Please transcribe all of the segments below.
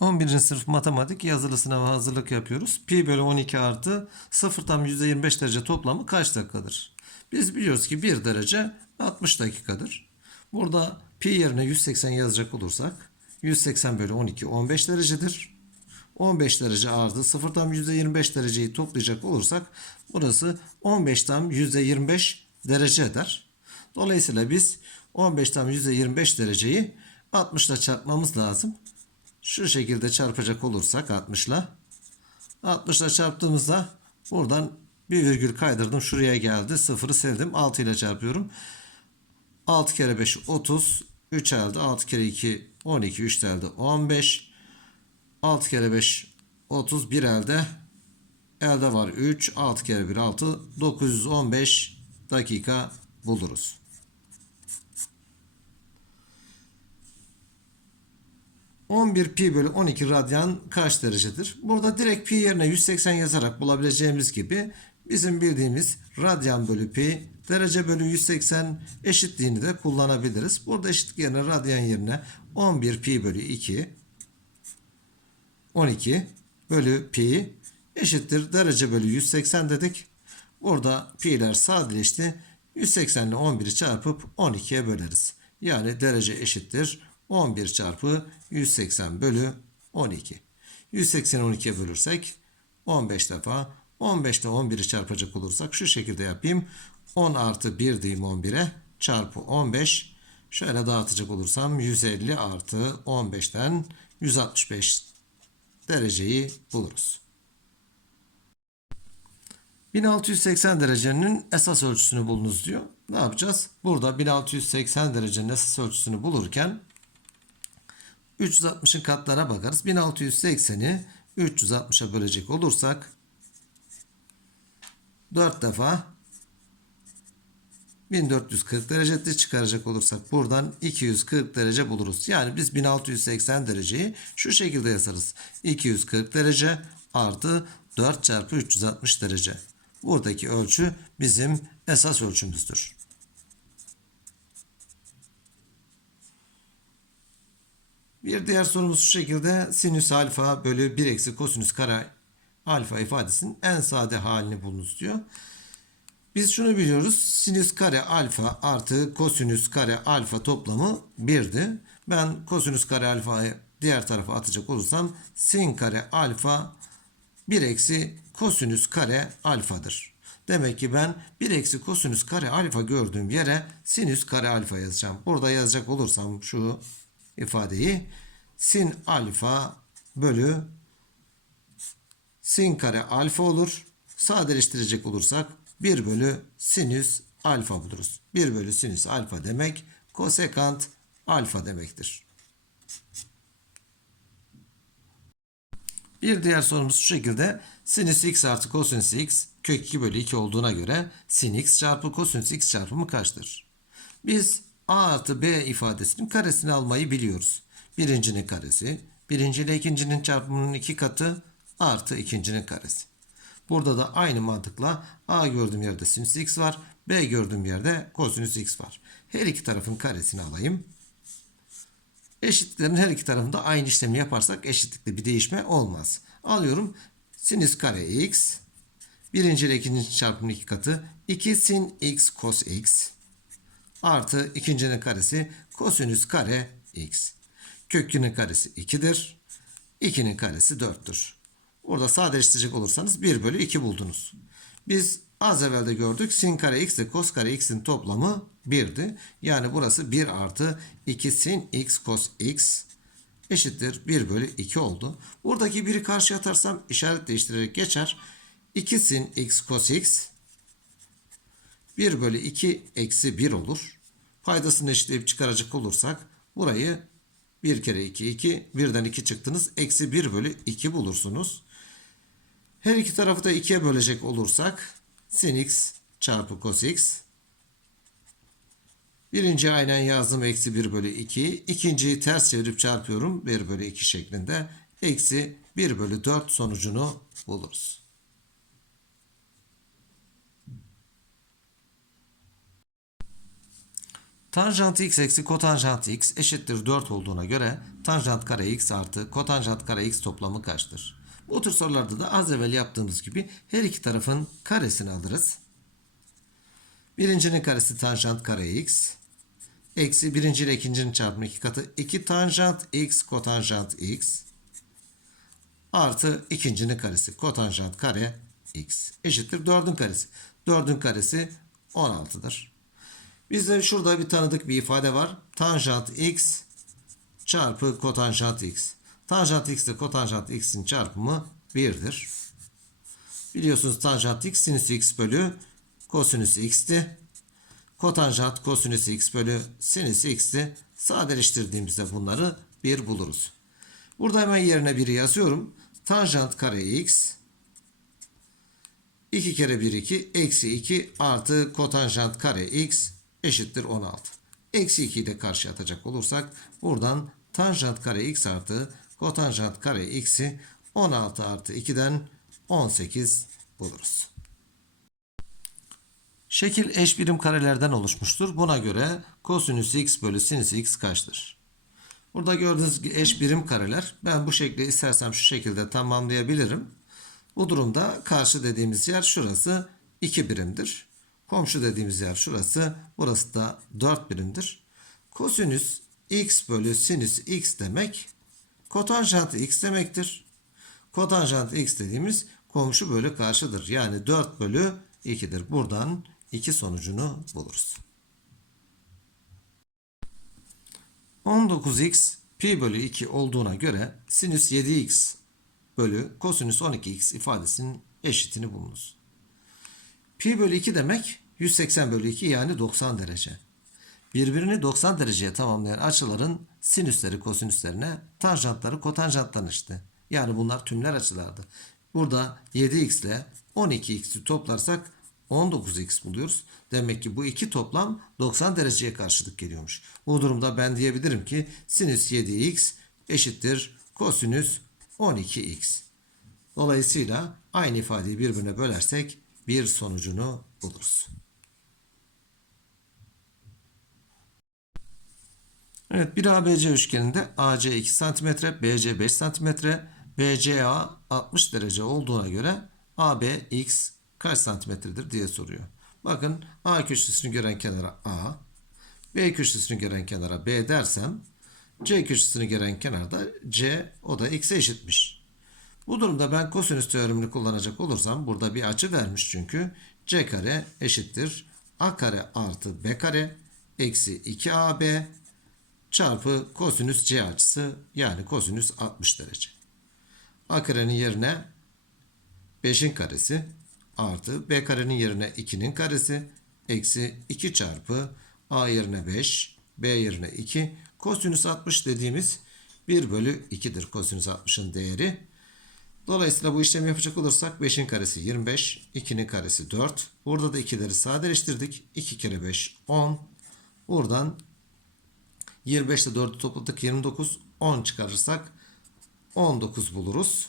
11. sınıf matematik yazılı sınava hazırlık yapıyoruz. Pi bölü 12 artı 0 tam %25 derece toplamı kaç dakikadır? Biz biliyoruz ki 1 derece 60 dakikadır. Burada pi yerine 180 yazacak olursak 180 bölü 12 15 derecedir. 15 derece artı 0 tam %25 dereceyi toplayacak olursak burası 15 tam %25 derece eder. Dolayısıyla biz 15 tam %25 dereceyi 60 ile çarpmamız lazım. Şu şekilde çarpacak olursak 60 ile 60 ile çarptığımızda buradan bir virgül kaydırdım. Şuraya geldi. Sıfırı sevdim. 6 ile çarpıyorum. 6 kere 5 30. 3 elde. 6 kere 2 12. 3 elde 15. 6 kere 5 30. 1 elde. Elde var 3. 6 kere 1 6. 915 dakika buluruz. ...11 pi bölü 12 radyan kaç derecedir? Burada direkt pi yerine 180 yazarak bulabileceğimiz gibi... ...bizim bildiğimiz radyan bölü pi... ...derece bölü 180 eşitliğini de kullanabiliriz. Burada eşitlik yerine radyan yerine... ...11 pi bölü 2... ...12 bölü pi... ...eşittir derece bölü 180 dedik. Burada pi'ler sadeleşti. 180 ile 11'i çarpıp 12'ye böleriz. Yani derece eşittir 11 çarpı 180 bölü 12. 180'i 12'ye bölürsek 15 defa 15 ile 11'i çarpacak olursak şu şekilde yapayım. 10 artı 1 diyeyim 11'e çarpı 15 şöyle dağıtacak olursam 150 artı 15'ten 165 dereceyi buluruz. 1680 derecenin esas ölçüsünü bulunuz diyor. Ne yapacağız? Burada 1680 derecenin esas ölçüsünü bulurken 360'ın katlara bakarız. 1680'i 360'a bölecek olursak 4 defa 1440 derece çıkaracak olursak buradan 240 derece buluruz. Yani biz 1680 dereceyi şu şekilde yazarız. 240 derece artı 4 çarpı 360 derece. Buradaki ölçü bizim esas ölçümüzdür. Bir diğer sorumuz şu şekilde sinüs alfa bölü 1 eksi kosinüs kare alfa ifadesinin en sade halini bulunuz diyor. Biz şunu biliyoruz. Sinüs kare alfa artı kosinüs kare alfa toplamı 1'di. Ben kosinüs kare alfayı diğer tarafa atacak olursam sin kare alfa 1 eksi kosinüs kare alfadır. Demek ki ben 1 eksi kosinüs kare alfa gördüğüm yere sinüs kare alfa yazacağım. Burada yazacak olursam şu ifadeyi sin alfa bölü sin kare alfa olur. Sadeleştirecek olursak 1 bölü sinüs alfa buluruz. 1 bölü sinüs alfa demek kosekant alfa demektir. Bir diğer sorumuz şu şekilde. Sinüs x artı kosinüs x kök 2 bölü 2 olduğuna göre sin x çarpı kosinüs x çarpımı kaçtır? Biz a artı b ifadesinin karesini almayı biliyoruz. Birincinin karesi, birinci ile ikincinin çarpımının iki katı artı ikincinin karesi. Burada da aynı mantıkla a gördüğüm yerde sinüs x var, b gördüğüm yerde kosinüs x var. Her iki tarafın karesini alayım. Eşitliklerin her iki tarafında aynı işlemi yaparsak eşitlikte bir değişme olmaz. Alıyorum sinüs kare x. Birinci ile ikinci çarpımın iki katı. 2 sin x cos x. Artı ikincinin karesi kosinüs kare x. Kökünün karesi 2'dir. 2'nin karesi 4'tür. Orada sadeleştirecek olursanız 1 bölü 2 buldunuz. Biz az evvel de gördük. Sin kare x ile cos kare x'in toplamı 1'di. Yani burası 1 artı 2 sin x cos x eşittir 1 bölü 2 oldu. Buradaki 1'i karşıya atarsam işaret değiştirerek geçer. 2 sin x cos x 1 bölü 2 eksi 1 olur. Paydasını eşitleyip çıkaracak olursak burayı 1 kere 2 2 birden 2 çıktınız. Eksi 1 bölü 2 bulursunuz. Her iki tarafı da 2'ye bölecek olursak sin x çarpı cos x Birinci aynen yazdım eksi 1 bölü 2. İkinciyi ters çevirip çarpıyorum 1 bölü 2 şeklinde. Eksi 1 bölü 4 sonucunu buluruz. Tanjant x eksi kotanjant x eşittir 4 olduğuna göre tanjant kare x artı kotanjant kare x toplamı kaçtır? Bu tür sorularda da az evvel yaptığımız gibi her iki tarafın karesini alırız. Birincinin karesi tanjant kare x. Eksi birinci ile ikincinin çarpımı iki katı 2 tanjant x kotanjant x. Artı ikincinin karesi kotanjant kare x. Eşittir 4'ün karesi. 4'ün karesi 16'dır. Bizde şurada bir tanıdık bir ifade var. Tanjant x çarpı kotanjant x. Tanjant x ile kotanjant x'in çarpımı 1'dir. Biliyorsunuz tanjant x sinüs x bölü kosinüs x'ti. Kotanjant kosinüs x bölü sinüs x'ti. Sadeleştirdiğimizde bunları 1 buluruz. Burada hemen yerine 1'i yazıyorum. Tanjant kare x 2 kere 1 2 eksi 2 artı kotanjant kare x eşittir 16. Eksi 2'yi de karşı atacak olursak buradan tanjant kare x artı kotanjant kare x'i 16 artı 2'den 18 buluruz. Şekil eş birim karelerden oluşmuştur. Buna göre kosinüs x bölü sinüs x kaçtır? Burada gördüğünüz eş birim kareler. Ben bu şekli istersem şu şekilde tamamlayabilirim. Bu durumda karşı dediğimiz yer şurası 2 birimdir. Komşu dediğimiz yer şurası. Burası da 4 birimdir. Kosinüs x bölü sinüs x demek kotanjant x demektir. Kotanjant x dediğimiz komşu bölü karşıdır. Yani 4 bölü 2'dir. Buradan 2 sonucunu buluruz. 19x pi bölü 2 olduğuna göre sinüs 7x bölü kosinüs 12x ifadesinin eşitini bulunuz. Pi bölü 2 demek 180 bölü 2 yani 90 derece. Birbirini 90 dereceye tamamlayan açıların sinüsleri kosinüslerine, tanjantları kotanjanttan işte. Yani bunlar tümler açılardı. Burada 7x ile 12x'i toplarsak 19x buluyoruz. Demek ki bu iki toplam 90 dereceye karşılık geliyormuş. Bu durumda ben diyebilirim ki sinüs 7x eşittir kosinüs 12x. Dolayısıyla aynı ifadeyi birbirine bölersek bir sonucunu buluruz. Evet bir ABC üçgeninde AC 2 cm, BC 5 cm, BCA 60 derece olduğuna göre AB x kaç santimetredir diye soruyor. Bakın A köşesini gören kenara A, B köşesini gören kenara B dersem C köşesini gören kenarda C o da x'e eşitmiş. Bu durumda ben kosinüs teoremini kullanacak olursam burada bir açı vermiş çünkü C kare eşittir A kare artı B kare eksi 2AB çarpı kosinüs C açısı yani kosinüs 60 derece. A karenin yerine 5'in karesi artı B karenin yerine 2'nin karesi eksi 2 çarpı A yerine 5 B yerine 2 kosinüs 60 dediğimiz 1 bölü 2'dir kosinüs 60'ın değeri. Dolayısıyla bu işlemi yapacak olursak 5'in karesi 25, 2'nin karesi 4. Burada da 2'leri sadeleştirdik. 2 kere 5 10. Buradan 25 ile 4'ü topladık 29. 10 çıkarırsak 19 buluruz.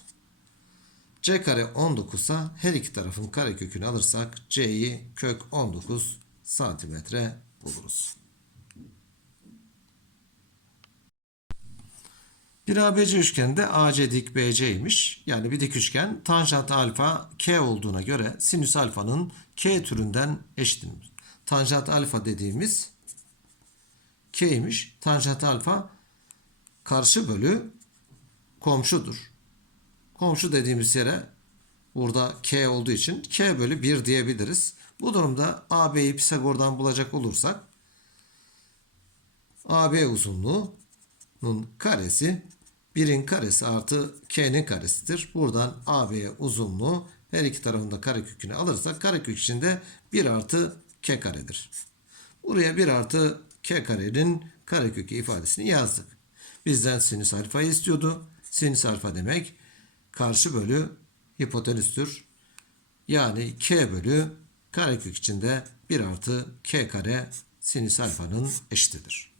C kare 19 ise her iki tarafın kare kökünü alırsak C'yi kök 19 santimetre buluruz. Bir ABC üçgeninde AC dik BC'ymiş. Yani bir dik üçgen tanjant alfa K olduğuna göre sinüs alfanın K türünden eşittir. Tanjant alfa dediğimiz K'ymiş. Tanjant alfa karşı bölü komşudur. Komşu dediğimiz yere burada K olduğu için K bölü 1 diyebiliriz. Bu durumda AB'yi Pisagor'dan bulacak olursak AB uzunluğunun karesi 1'in karesi artı K'nin karesidir. Buradan AB uzunluğu her iki tarafında karekökünü alırsak karekök içinde 1 artı K karedir. Buraya 1 artı K karenin karekökü ifadesini yazdık. Bizden sinüs alfayı istiyordu. Sinüs alfa demek karşı bölü hipotenüstür. Yani K bölü karekök içinde 1 artı K kare sinüs alfanın eşitidir.